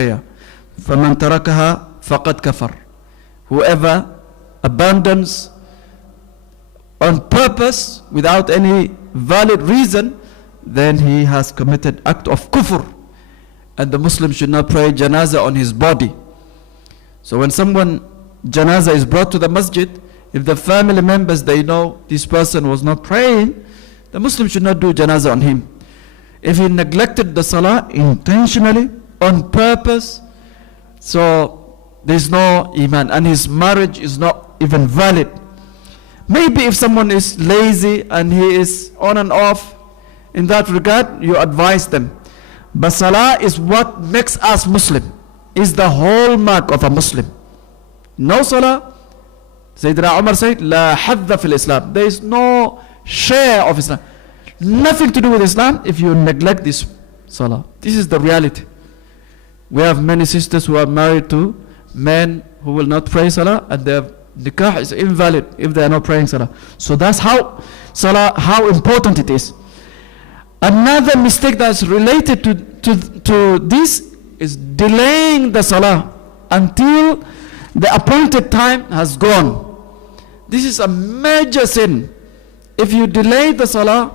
فَمَنْ تَرَكَهَا فَقَدْ كَفَرْ. Whoever abandons on purpose without any valid reason, then he has committed act of kufr. And the Muslim should not pray janazah on his body. So when someone janazah is brought to the masjid, if the family members, they know this person was not praying, the Muslim should not do janazah on him. If he neglected the salah intentionally, on purpose, so there's no iman, and his marriage is not even valid. Maybe if someone is lazy and he is on and off, in that regard, you advise them. But salah is what makes us Muslim, is the hallmark of a Muslim. No salah, Sayyidina Umar said, La hadda fil Islam. There is no share of Islam. Nothing to do with Islam if you neglect this salah. This is the reality. We have many sisters who are married to men who will not pray salah, and their nikah is invalid if they are not praying salah. So that's how salah, how important it is. Another mistake that's related to this is delaying the salah until the appointed time has gone. This is a major sin. If you delay the salah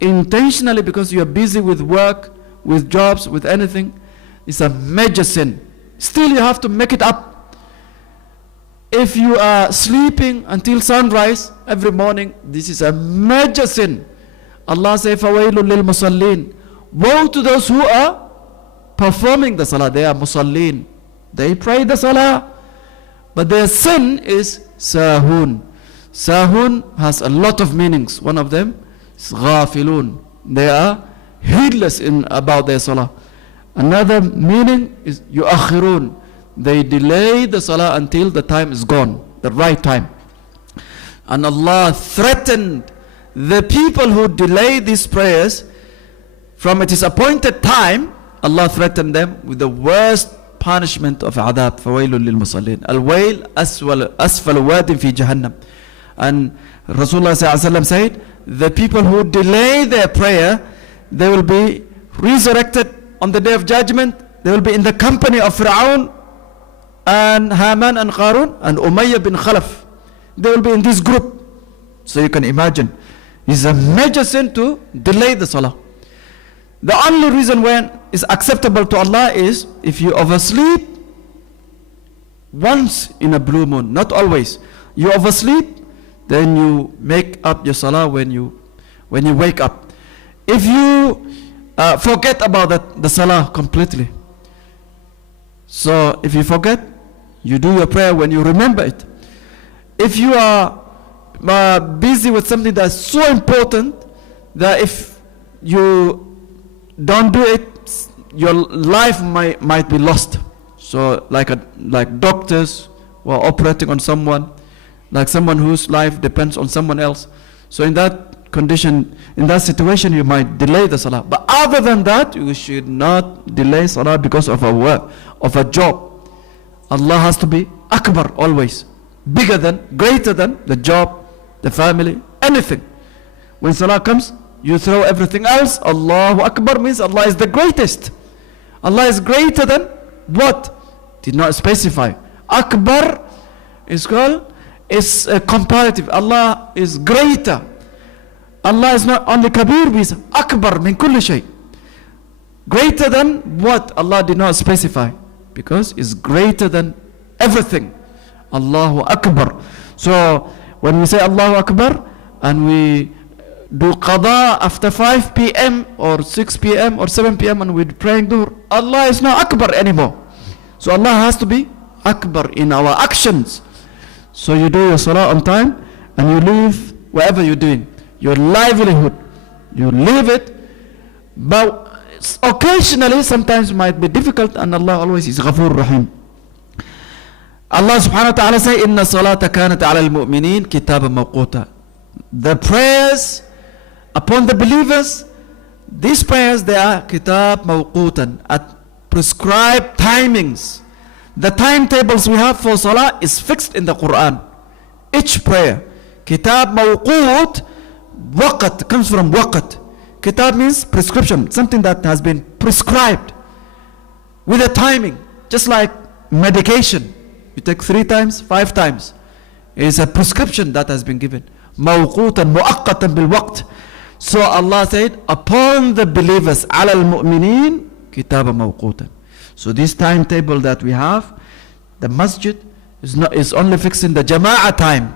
intentionally because you are busy with work, with jobs, with anything, it's a major sin. Still you have to make it up. If you are sleeping until sunrise every morning, this is a major sin. Allah says, فَوَيْلٌ لِلْمُصَلِّينَ. Woe to those who are performing the salah. They are musallin. They pray the salah, but their sin is sahun. Sahun has a lot of meanings. One of them is ghafilun. They are heedless about their salah. Another meaning is yu'akhirun. They delay the salah until the time is gone, the right time. And Allah threatened the people who delay these prayers from its appointed time. Allah threatened them with the worst punishment of adab. فَوَيْلٌ لِلْمُصَلِّينَ. Al-wayl asfal wadin fi jahannam. And Rasulullah said, the people who delay their prayer, they will be resurrected on the day of judgment. They will be in the company of Fir'aun and Haman and Qarun and Umayyah bin Khalaf. They will be in this group. So you can imagine, it's a major sin to delay the salah. The only reason when it's acceptable to Allah is if you oversleep once in a blue moon, not always. You oversleep, then you make up your salah when you wake up. If you forget about the salah completely, so if you forget, you do your prayer when you remember it. If you are busy with something that's so important that if you don't do it, your life might be lost. So like doctors who are operating on someone, like someone whose life depends on someone else. So in that condition, in that situation, you might delay the salah. But other than that, you should not delay salah because of a work, of a job. Allah has to be akbar always, bigger than, greater than the job, the family, anything. When salah comes, you throw everything else. Allahu Akbar means Allah is the greatest. Allah is greater than what? Did not specify. Akbar is called, is comparative. Allah is greater. Allah is not only kabir, means akbar min kulli shay. Greater than what? Allah did not specify, because it's greater than everything. Allahu Akbar. So when we say Allahu Akbar and we do qada after 5 p.m. or 6 p.m. or 7 p.m. and we're praying dhuhr, Allah is not Akbar anymore. So Allah has to be Akbar in our actions. So you do your salah on time and you leave whatever you're doing, your livelihood, you leave it. But occasionally, sometimes it might be difficult, and Allah always is Ghafur Rahim. Allah subhanahu wa ta'ala say, Inna salata kanat ala al-mu'minin kitaba mawquta. The prayers upon the believers, these prayers, they are kitab mawqutan, at prescribed timings. The timetables we have for salah is fixed in the Qur'an. Each prayer, kitab mawqut, waqat, comes from waqat. Kitab means prescription, something that has been prescribed. with a timing, just like medication. You take 3 times, 5 times. It's a prescription that has been given. موقوتا مؤقتا بالوقت. So Allah said, upon the believers, على المؤمنين كتابا موقوتا. So this timetable that we have, the masjid is only fixing the jama'ah time.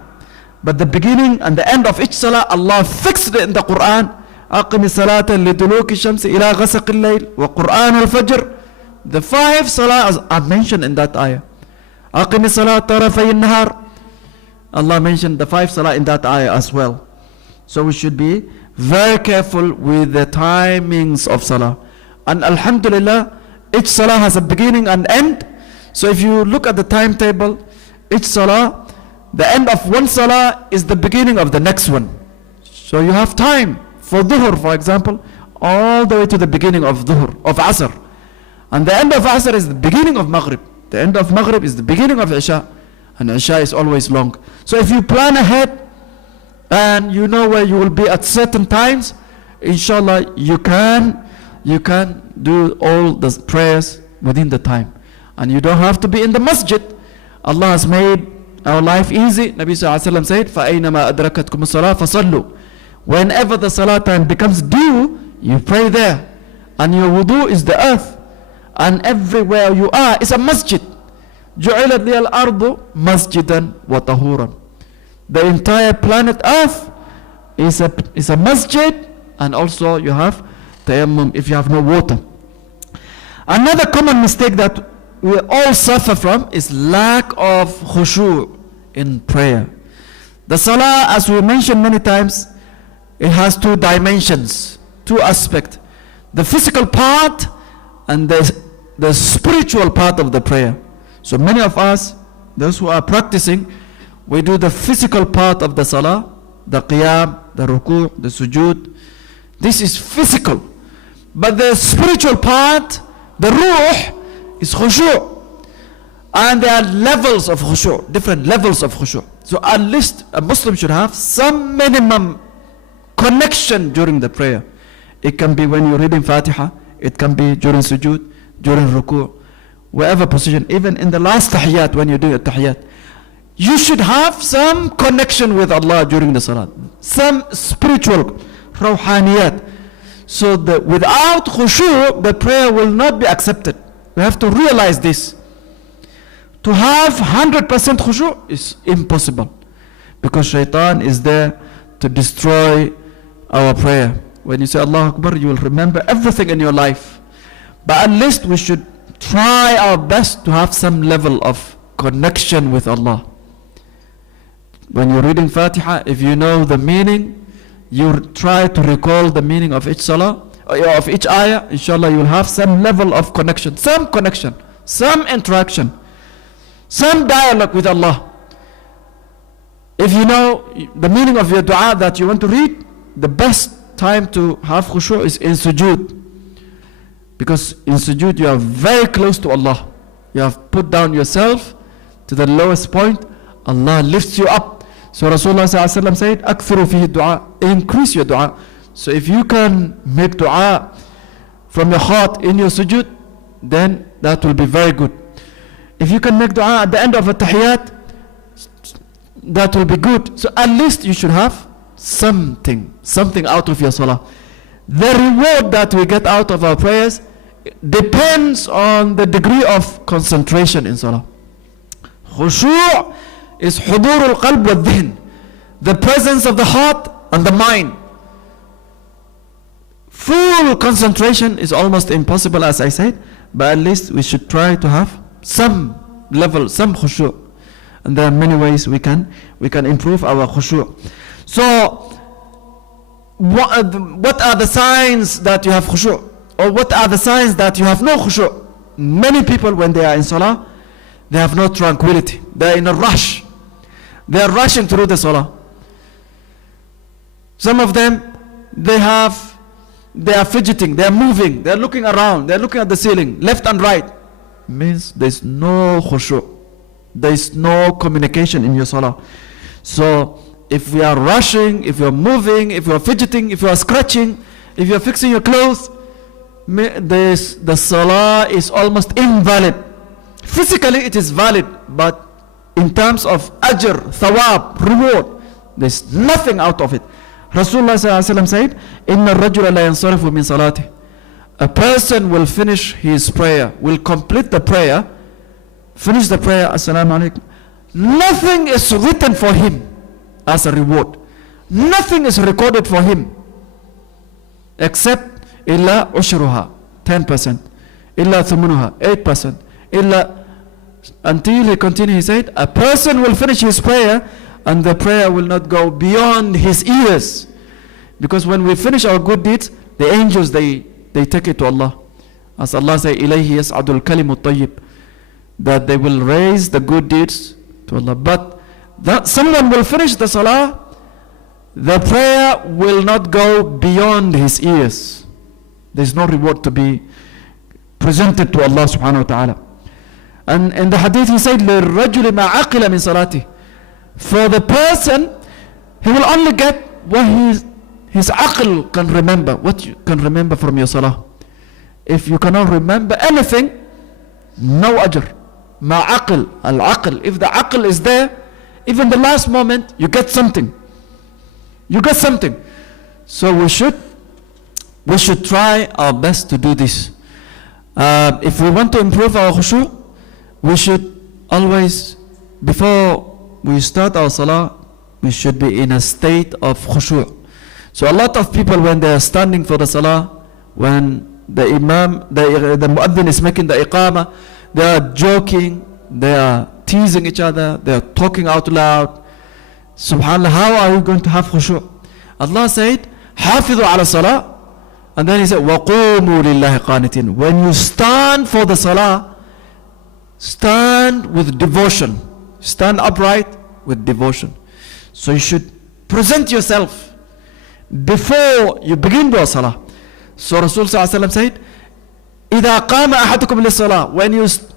But the beginning and the end of each salah, Allah fixed it in the Qur'an. أقم الصلاة لدلوك الشمس إلى غسق الليل وقرآن الفجر. The 5 salahs are mentioned in that ayah. أقم الصلاة طرفي النهار. Allah mentioned the 5 salah in that ayah as well. So we should be very careful with the timings of salah. And alhamdulillah, each salah has a beginning and end. So if you look at the timetable, each salah, the end of one salah is the beginning of the next one. So you have time for dhuhr, for example, all the way to the beginning of dhuhr, of asr. And the end of asr is the beginning of maghrib. The end of maghrib is the beginning of isha. And isha is always long. So if you plan ahead and you know where you will be at certain times, inshallah you can do all the prayers within the time. And you don't have to be in the masjid. Allah has made our life easy. Nabi sallallahu alaihi wasallam said, فَأَيْنَمَا أَدْرَكَتْكُمُ الصَّلَاةِ فَصَلُّوا. Whenever the salah time becomes due, you pray there. And your wudu is the earth. And everywhere you are is a masjid. جُعِلَتْ لِيَ الْأَرْضُ مَسْجِدًا وَطَهُورًا. The entire planet earth is a masjid. And also you have tayammum if you have no water. Another common mistake that we all suffer from is lack of khushu' in prayer. The salah, as we mentioned many times, it has 2 dimensions, 2 aspects. The physical part and the spiritual part of the prayer. So many of us, those who are practicing, we do the physical part of the salah, the qiyam, the ruku', the sujood. This is physical. But the spiritual part, the ruh, is khushu'. And there are levels of khushu', different levels of khushu'. So at least a Muslim should have some minimum connection during the prayer. It can be when you're reading Fatiha, it can be during sujood, during ruku', wherever position, even in the last tahiyyat when you're doing a tahiyyat. You should have some connection with Allah during the salah, some spiritual rawhaniyat. So without khushu', the prayer will not be accepted. We have to realize this. To have 100% khushu' is impossible, because shaitan is there to destroy our prayer. When you say Allah Akbar, you will remember everything in your life. But at least we should try our best to have some level of connection with Allah. When you're reading Fatiha, if you know the meaning, you try to recall the meaning of each salah, of each ayah. Inshallah, you will have some level of connection, some interaction, some dialogue with Allah. If you know the meaning of your dua that you want to read, the best time to have khushu' is in sujood. Because in sujood you are very close to Allah. You have put down yourself to the lowest point. Allah lifts you up. So Rasulullah said, أكثروا فيه الدعاء. Increase your dua. So if you can make dua from your heart in your sujood, then that will be very good. If you can make dua at the end of a tahiyyat, that will be good. So at least you should have something out of your salah. The reward that we get out of our prayers depends on the degree of concentration in salah. Khushu' is hudur al-qalb wa dhi'n, the presence of the heart and the mind. Full concentration is almost impossible, as I said, but at least we should try to have some level, some khushu'. And there are many ways we can improve our khushu'. So what are the signs that you have khushu'? Or what are the signs that you have no khushu'? Many people, when they are in salah, they have no tranquility. They are in a rush. They are rushing through the salah. Some of them, they are fidgeting, they are moving, they are looking around, they are looking at the ceiling, left and right. Means there is no khushu'. There is no communication in your salah. So if we are rushing, if you are moving, if you are fidgeting, if you are scratching, if you are fixing your clothes, the salah is almost invalid. Physically it is valid, but in terms of ajr, thawab, reward, there's nothing out of it. Rasulullah said, "Inna ar-rajula la yansarifu min salatihi." A person will finish his prayer, will complete the prayer, finish the prayer, assalamu alaikum. Nothing is written for him as a reward. Nothing is recorded for him except illa ushruha, 10%, illa thumunuha, 8%, illa, until he continued. He said, a person will finish his prayer and the prayer will not go beyond his ears, because when we finish our good deeds, the angels they take it to Allah, as Allah says, ilayhi yas'adul kalimu tayyib, that they will raise the good deeds to Allah. But that someone will finish the salah, the prayer will not go beyond his ears. There's no reward to be presented to Allah subhanahu wa ta'ala. And in the hadith he said, لِلرَّجُلِ مَا عَقِلَ مِنْ صَلَاتِهِ. For the person, he will only get what his aql can remember, what you can remember from your salah. If you cannot remember anything, no ajr. Ma aql, al-aql. If the aql is there, even the last moment, you get something. You get something. So we should try our best to do this. If we want to improve our khushu', we should always, before we start our salah, we should be in a state of khushu'. So a lot of people, when they are standing for the salah, when the imam, the muaddin is making the iqamah, they are joking, they are teasing each other, they are talking out loud. Subhanallah, how are you going to have khushu'? Allah said, حافظوا على الصلاة, and then he said, وَقُومُوا لِلَّهِ قَانِتِينَ. When you stand for the salah, stand with devotion. Stand upright with devotion. So you should present yourself before you begin your salah. So Rasul said, إِذَا قَامَ أَحَدُكُمْ لِلصَّلَاةِ. When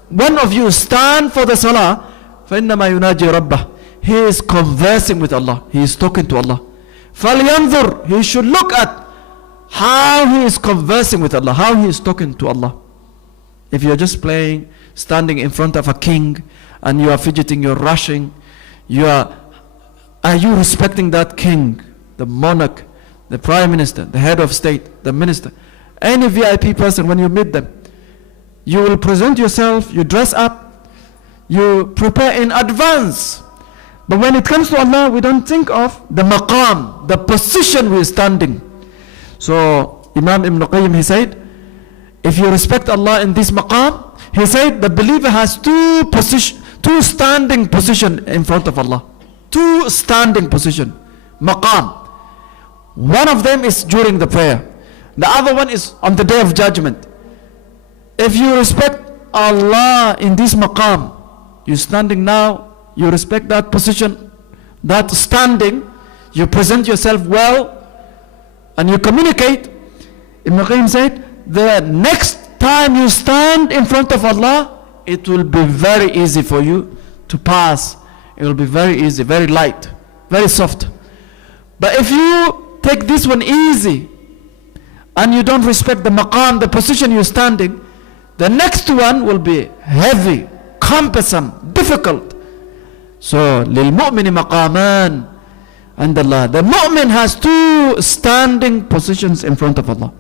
one of you stand for the salah, فَإِنَّمَا يُنَاجِي رَبَّهِ. He is conversing with Allah. He is talking to Allah. فَلْيَنْظُرْ. He should look at how he is conversing with Allah, how he is talking to Allah. If you're just playing, standing in front of a king, and you are fidgeting, you're rushing, are you respecting that king, the monarch, the prime minister, the head of state, the minister, any VIP person? When you meet them, you will present yourself, you dress up, you prepare in advance. But when it comes to Allah, we don't think of the maqam, the position we're standing. So Imam Ibn Qayyim, he said, if you respect Allah in this maqam, he said the believer has two standing position in front of Allah. Two standing position, maqam. One of them is during the prayer. The other one is on the day of judgment. If you respect Allah in this maqam, you're standing now, you respect that position, that standing, you present yourself well, and you communicate. Ibn Qayyim said, the next time you stand in front of Allah, it will be very easy for you to pass. It will be very easy, very light, very soft. But if you take this one easy, and you don't respect the maqam, the position you're standing, the next one will be heavy, cumbersome, difficult. So, لِلْمُؤْمِنِ مَقَامًا عند Allah. The mu'min has two standing positions in front of Allah.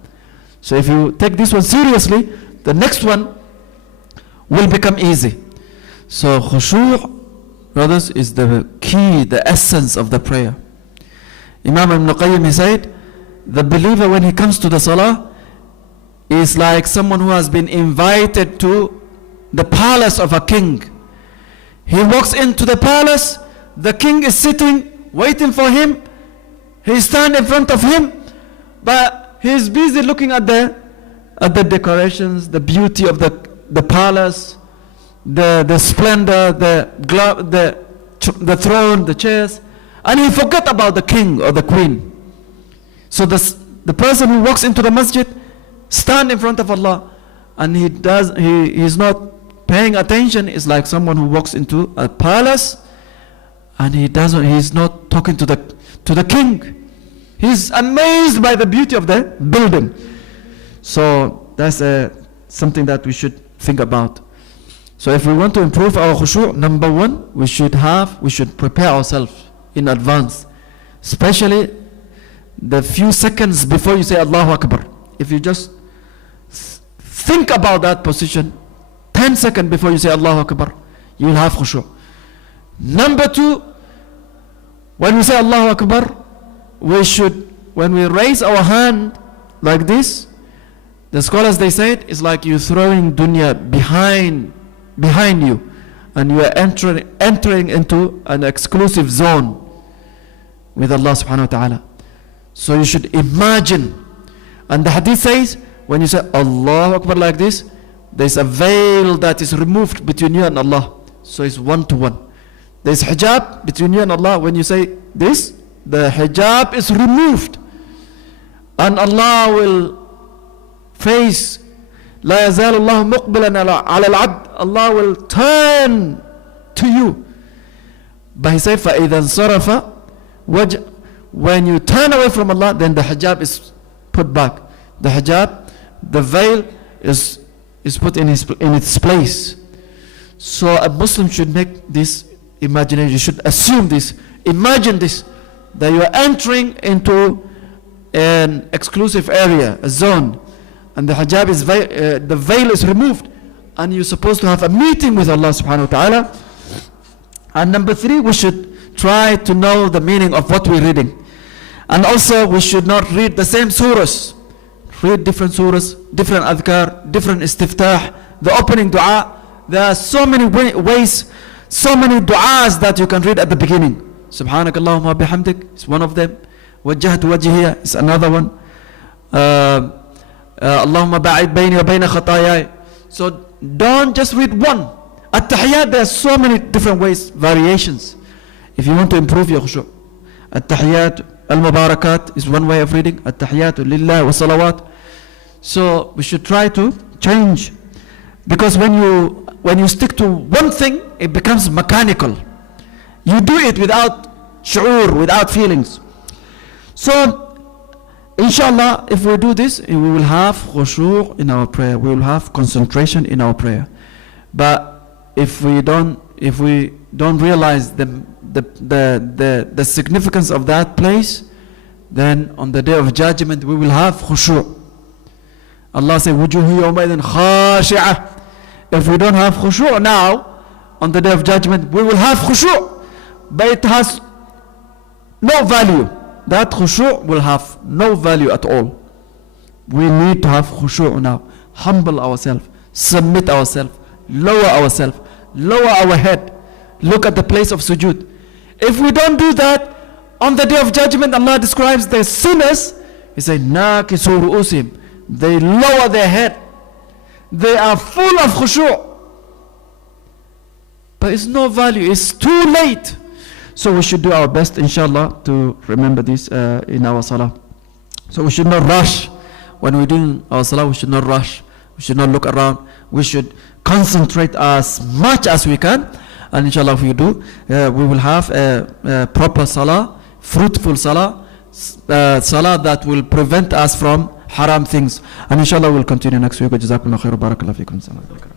So if you take this one seriously, the next one will become easy. So khushu', brothers, is the key, the essence of the prayer. Imam Ibn Qayyim, he said, the believer, when he comes to the salah, is like someone who has been invited to the palace of a king. He walks into the palace, the king is sitting, waiting for him. He stands in front of him, but he is busy looking at the decorations, the beauty of the palace, the splendor, the throne, the chairs, and he forgot about the king or the queen. So the person who walks into the masjid stand in front of Allah, and he is not paying attention. Is like someone who walks into a palace and he's not talking to the king. He's amazed by the beauty of the building. So That's something that we should think about. So if we want to improve our khushu', number one, we should prepare ourselves in advance, especially the few seconds before you say Allahu Akbar. If you just think about that position 10 seconds before you say Allahu Akbar, you will have khushu'. Number two, when we say Allahu Akbar, we should, when we raise our hand like this, the scholars, they said, it's like you throwing dunya behind you, and you are entering into an exclusive zone with Allah subhanahu wa ta'ala. So you should imagine. And the hadith says, when you say Allahu Akbar like this, there's a veil that is removed between you and Allah. So it's one-to-one. There's hijab between you and Allah. When you say this, the hijab is removed, and Allah will face, لا يزال الله مقبلا على العبد. Allah will turn to you. But he said, فَإِذَا انصَرَفَ وَجْهُ. When you turn away from Allah, then the hijab is put back. The hijab, the veil is put in its place. So a Muslim should make this imagination. You should assume this. Imagine this, that you are entering into an exclusive area, a zone, and the hijab is the veil is removed, and you're supposed to have a meeting with Allah subhanahu wa ta'ala. And number three, we should try to know the meaning of what we're reading. And also, we should not read the same surahs. Read different surahs, different adhkar, different istiftah, the opening dua. There are so many ways, so many du'as that you can read at the beginning. Subhanakallahumma bihamdik is one of them. Wajjahtu wajhiya is another one. Allahumma ba'id bayni wa bayna khatayai. So don't just read one. At-tahiyyat, there are so many different ways, variations. If you want to improve your khushu', at-tahiyyat al-mubarakat is one way of reading. At-tahiyyat lillah wa salawat. So we should try to change, because when you stick to one thing, it becomes mechanical. You do it without shu'ur, without feelings. So inshallah, if we do this, we will have khushu' in our prayer. We will have concentration in our prayer. But if we don't realize the significance of that place, then on the day of judgment we will have khushu'. Allah says, wujuhu yawmaidhin khashi'ah. If we don't have khushu' now, on the day of judgment we will have khushu', but it has no value. That khushu' will have no value at all. We need to have khushu' now. Humble ourselves, submit ourselves, lower ourselves, lower our head, look at the place of sujood. If we don't do that, on the day of judgment, Allah describes the sinners. He says, nakisu ru'usim. They lower their head. They are full of khushu'. But it's no value. It's too late. So we should do our best, inshallah, to remember this in our salah. So we should not rush. When we're doing our salah, we should not rush. We should not look around. We should concentrate as much as we can. And inshallah, if we do, we will have a proper salah, fruitful salah, salah that will prevent us from haram things. And inshallah, we'll continue next week. Jazakumullah khair wa barakallahu feekum.